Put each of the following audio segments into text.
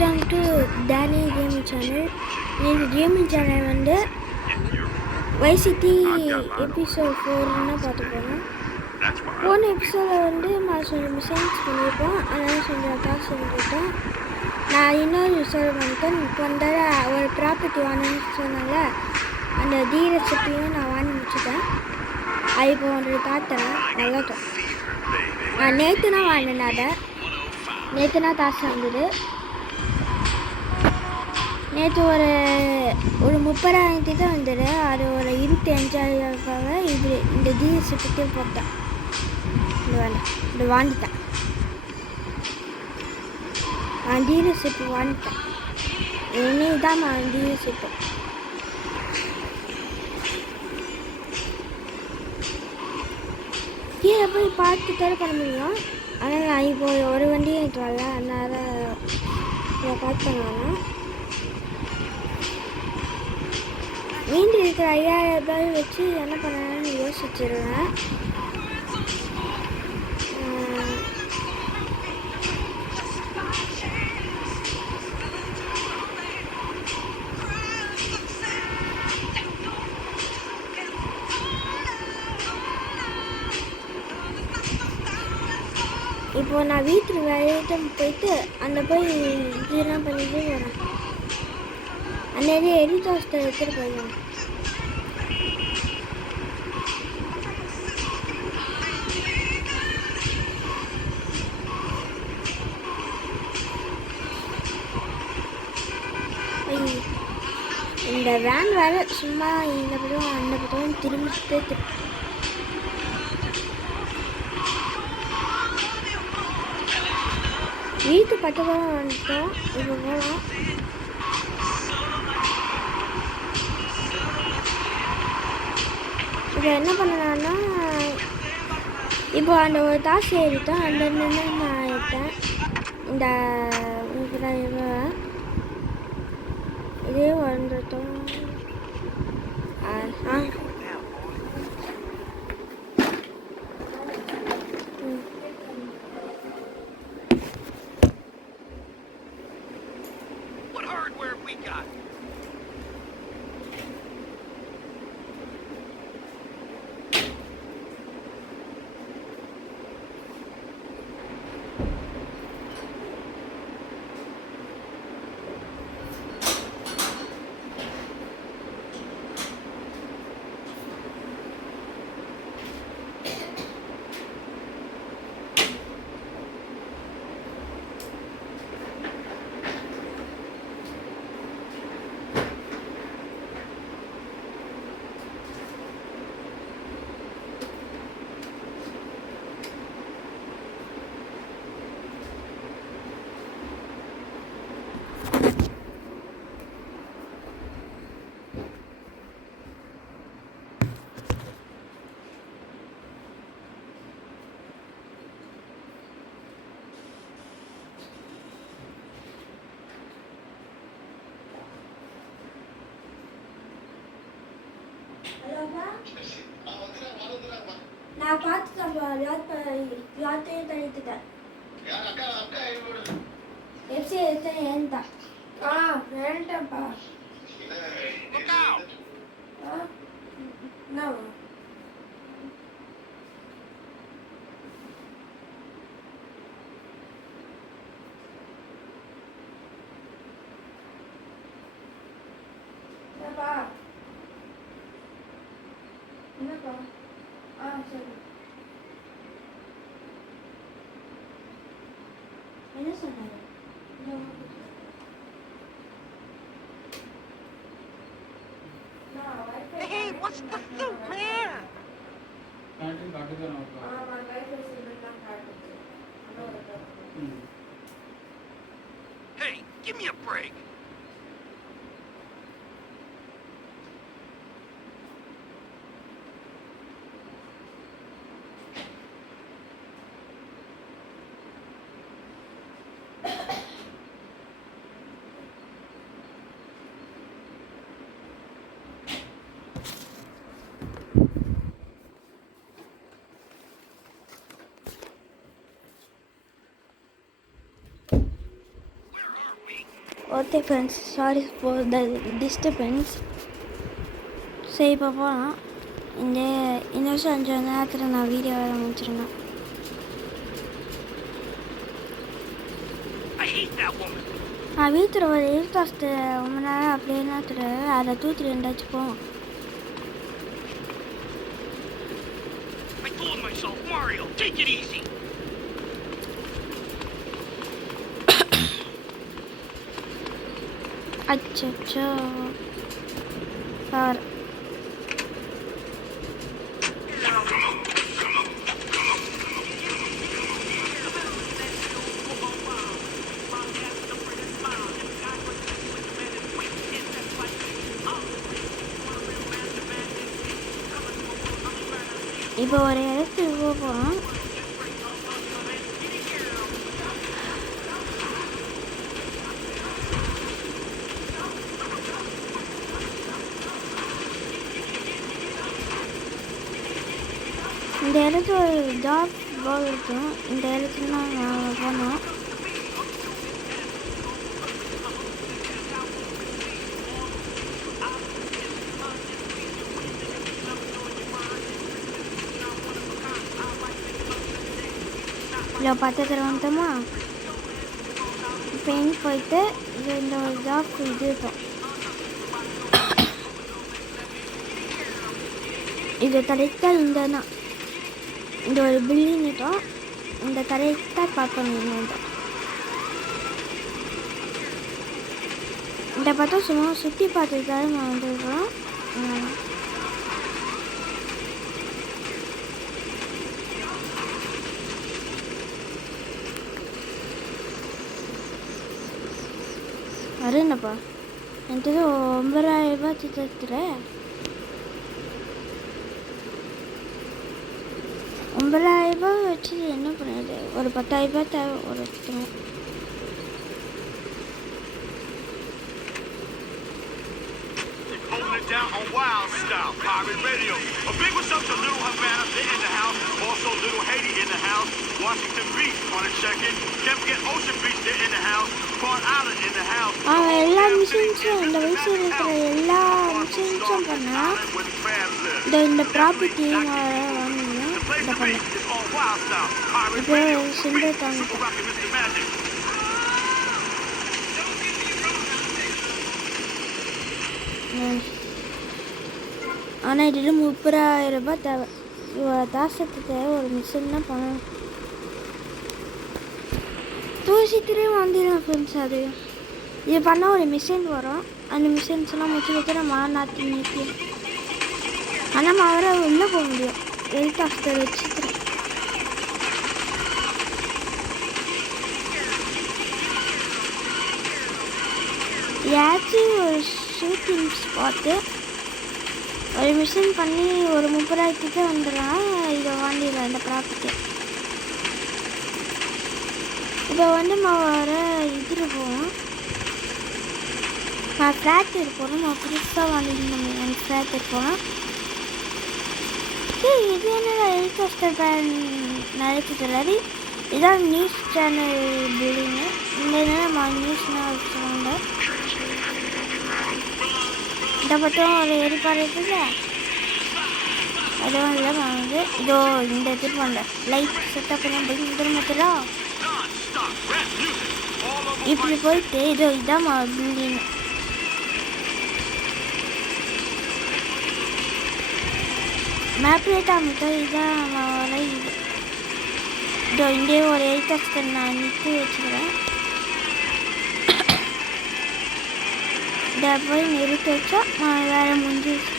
Welcome to Danny gaming channel. இந்த gaming channel வந்து Vice City episode 4 பார்த்து போகிறோம். போன எபிசோடில் வந்து நான் கொஞ்சம் மிஸ்டேக்ஸ் பண்ணியிருப்போம், அதனால் கொஞ்சம் டாக்ஸ் பண்ணிட்டேன். நான் இன்னொரு சொல்ல பண்ணிட்டேன். இப்போ வந்து ஒரு ப்ராப்பர்ட்டி வாங்கணும்னு சொன்னால அந்த ரெசிப்பியும் நான் வாங்கி முடிச்சுட்டேன். அது இப்போ ஒன்று காட்டுறேன். நல்லாட்டும். நான் நேற்று தான் வாங்கினேன். அதை நேற்று தான் காசு வந்தது. நேற்று ஒரு 30,000 தான் வந்தது. அது ஒரு 25,000 இது இந்த ரெசிப்பிக்கே போட்டேன். இந்த வாங்கிட்டேன். நான் ரெசிப்பி வாங்கிட்டேன். இன்னைக்கு தான் நான் ரெசிப்பி கீழே போய் பார்த்து தேட பண்ண முடியும். ஆனால் நான் இப்போ ஒரு வண்டியும் எனக்கு வரல, அதனால இதை பார்த்தேன். மீண்டு இருக்கிற 5,000 ரூபாய் வச்சு என்ன பண்ணலான்னு யோசிச்சிருவேன். இப்போ நான் வீட்டுக்கு வேலையிட்ட போயிட்டு அந்த போய் இதெல்லாம் பண்ணிட்டு வரேன். அந்த எடிட் ஹாஸ்டல் எடுத்துகிட்டு போயிடுவேன். இந்த வேன் வேறு சும்மா இந்த படம் அந்த படம் திரும்பிட்டு வீட்டு பக்கத்தில் வந்துட்டோம். இப்போ போகலாம். இப்போ என்ன பண்ணலான்னா, இப்போ அந்த ஒரு தாசு ஏறிட்டோம். அந்த நான் எடுத்தேன். இந்த 30,000 ரூபாய் இதே வந்துட்டோம். நான் பார்த்துட்டேன். யார்த்தையும் தனித்துட்டேன். எஃப்சி எத்தனை ஏன்டா? வேண்டாம்ப்பா. என்ன என்னப்பா? சரி. என்ன சொன்னாங்க? Hey, what's the suit, man? Hey, give me a break. Where are we? Okay friends, sorry for the disturbance. சரி, இப்போ போகலாம். இந்த வருஷம் 5 நேரத்தில் நான் வீடியோ ஆரம்பிச்சிருந்தேன். நான் வீட்டில் ஒரு எதிர்காஸ்ட்டு ரொம்ப நேரம் அப்படியே நேரத்தில் அதை தூத்துட்டு இருந்தாச்சும் போவோம். Mario, take it easy. அச்சோ சார், இப்போ ஒரு இடத்துக்கு போகிறோம். இந்த இடத்துல ஒரு ஜாப் போல் இருக்கும். இந்த இடத்துல தான் நாங்கள் போனோம். இல்லை பக்கத்தில் வந்துட்டோமா, பெயின் போயிட்டு இந்த ஒரு ஜாப் இது இருக்கும். இது கரெக்டாக இந்த தான், இந்த ஒரு பில்டிங் இருக்கும். இந்த கரெக்டாக பார்க்கணும். இந்த பார்த்தா சும்மா சுற்றி பார்த்துருக்காரு நான் வந்துருக்கோம். வருண்ணப்பா, எனக்கு 9,000 ரூபாய் தத்துறேன். 9,000 ரூபாய் வச்சு என்ன பண்ணுறது? ஒரு 10,000 ரூபாய் தேவை ஒரு ஒருத்தரும். Down on Wild Style Pirate Radio. A big what's up to Little Havana, they're in the house. Also Little Haiti in the house. Washington Beach, wanna check in. Can't forget Ocean Beach, they're in the house. Port Island in the house. எல்லா மிஷின்ஸும் இந்த வயசில் இருக்கிற எல்லா மிஷின்ஸும் பண்ணால் இந்த property வாங்கினா இந்த பண்ண இப்போ சிம்பிள் தாங்கிட்டேன். ஆனால் இது 30,000 ரூபாய் தேவை. இவ்வளோ தாசத்துக்கு தேவை ஒரு மிஷின் தான் பண்ணணும். தூசித்திரையும் வாங்கிடலாம் ஃப்ரெண்ட்ஸ். அது இது பண்ணால் ஒரு மிஷின் வரும். அந்த மிஷின்ஸ்லாம் முடிச்சு நம்ம நாட்டி நீட்டி ஆனால் அவரை உள்ளே போக முடியும். எலிகாப்டர் வச்சுக்கிறேன். ஏதாச்சும் ஒரு ஷூட்டிங் ஸ்பாட்டு ஒரு மிஷின் பண்ணி ஒரு 30,000 வந்துடலாம். இதை வாங்கிடலாம் இந்த ப்ராப்பர்ட்டி. இப்போ நான் வர இதில் போவோம். நான் ஃப்ளாட் இருப்போம். நான் புதுசாக வாங்கிட்டு என் ஃப்ளாட் இருப்போம். இது என்ன ஹெலிகாப்டர் பேன் நடக்குது. இதான் நியூஸ் சேனல் பில்டிங்கு. இந்த நம்ம நியூஸ்னால் வச்சுருவாங்க. இந்த பக்கம் ஒரு எரிப்பாடு இருக்குல்ல, அதுவும் இல்லை வாங்குது. இதோ இந்த எடுத்துகிட்டு வாங்க. லைட் செட்டப் பண்ண திரும்பத்துலா இப்படி போயிட்டு இதோ இதான் பில்டிங். மேப்லேயே காமிக்க இதான் இது. இதோ இங்கே ஒரு ஹெலிகாப்டர் நான் நிறுத்தி வச்சுக்கிறேன். இதை போய் நிறுத்தி வச்சா வேறு முடிஞ்சிச்சு.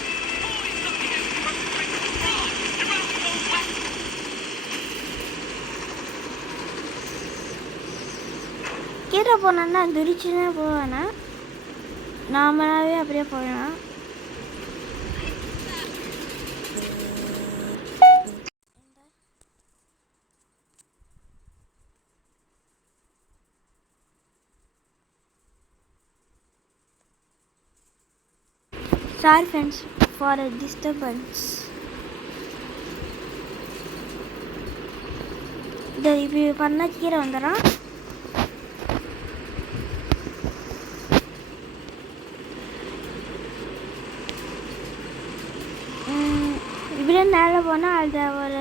கீழே போனோன்னா துரிச்சுன்னா போவேன்னா நார்மலாகவே அப்படியே போகலாம். Sorry friends for a disturbance. இப்படி பண்ணால் கீழே வந்துடும். இங்கேருந்து மேலே போனால் அதை ஒரு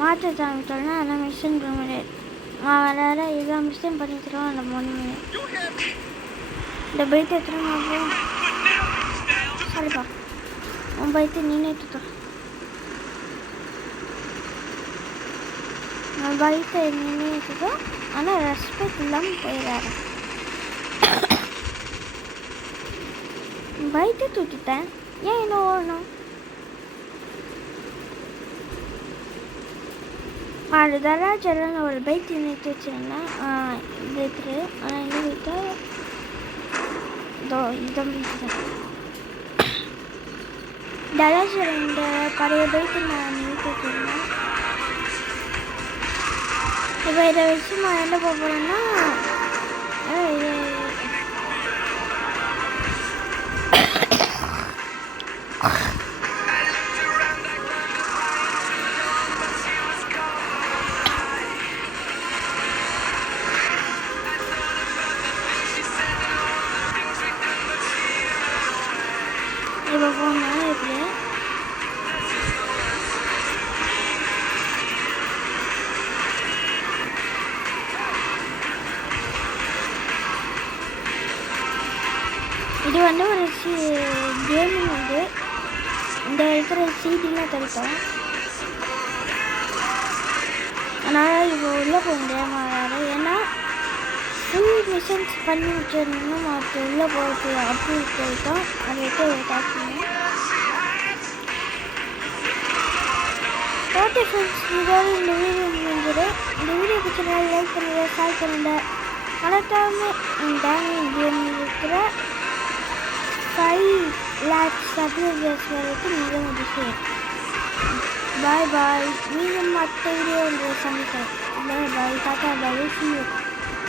மாற்றத்தாமிட்டோம்னா அந்த மிஷின் பண்ண முடியாது. வேறு ஏதோ மிஷின் பண்ணி தருவோம் அந்த 3 மணி. இந்த பைத்தை எத்தனை மாதம் சரிப்பா உன் பைத்தை நீனே எடுத்துட்டோம். நான் பைத்தை நீனே எடுத்துட்டோம். ஆனால் ரெஸ்பெக்ட் இல்லாமல் போயிடாரு. பைத்தை தூக்கிட்டேன். ஏன் இன்னும் ஓடணும்? அது தராஜரில் நான் ஒரு பைக் நிறுத்தி வச்சுருந்தேன். இது எடுத்துரு. ஆனால் இன்னும் பைத்தா இதோ இதான் பைக்கு தான். தராஜர் இந்த பழைய பைக்கு நான் நிறுத்தி வச்சுருந்தேன். இப்போ இதை வச்சு நான் என்ன போகிறேன்னா இப்போ போனால் எப்படி இது வந்து ஒரு கேமிங் வந்து இந்த இருக்கிற சீட்டிலாம் தடுத்தோம். அதனால் இப்போ உள்ளே போக முடியாமல் வேறு. ஏன்னா ஃபுல் மிஷன்ஸ் பண்ணி வச்சிருந்தோம். மற்ற உள்ளே போகிறது அப்படி போயிட்டோம். அதை விட்டு பார்க்கணும். ஓகே ஃப்ரெண்ட்ஸ், இதோட இந்த வீடியோ முடிஞ்சது. இந்த வீடியோ பிடிச்சா லைக் பண்ணுங்க, ஷேர் பண்ணுங்க. மறக்காமல் டேமிங் கேம் இருக்கிற 5 lakh சப்ஸ்கிரைபர்ஸ் வரைக்கும் நீங்கள் முடிச்சு. பாய் பாய். மீண்டும் மற்ற வீடியோ உங்களை சந்திக்கிறேன். Bye bye. டாட்டா பாய். see you.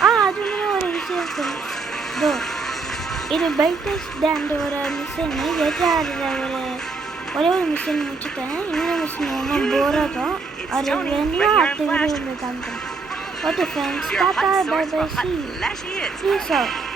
அது ஒரு விஷயம் ஃப்ரெண்ட்ஸ். இது பைக்கர்ஸ் டேண்ட் ஒரு மிஷின் எதிராக ஒரே ஒரு மிஷின் முடிச்சுட்டேன். இன்னொரு மிஷின் ரொம்ப போராக தான். அது வேணும்னா அடுத்த வீடியோ காமிக்கிறேன். Okay friends, tata bye bye. see you.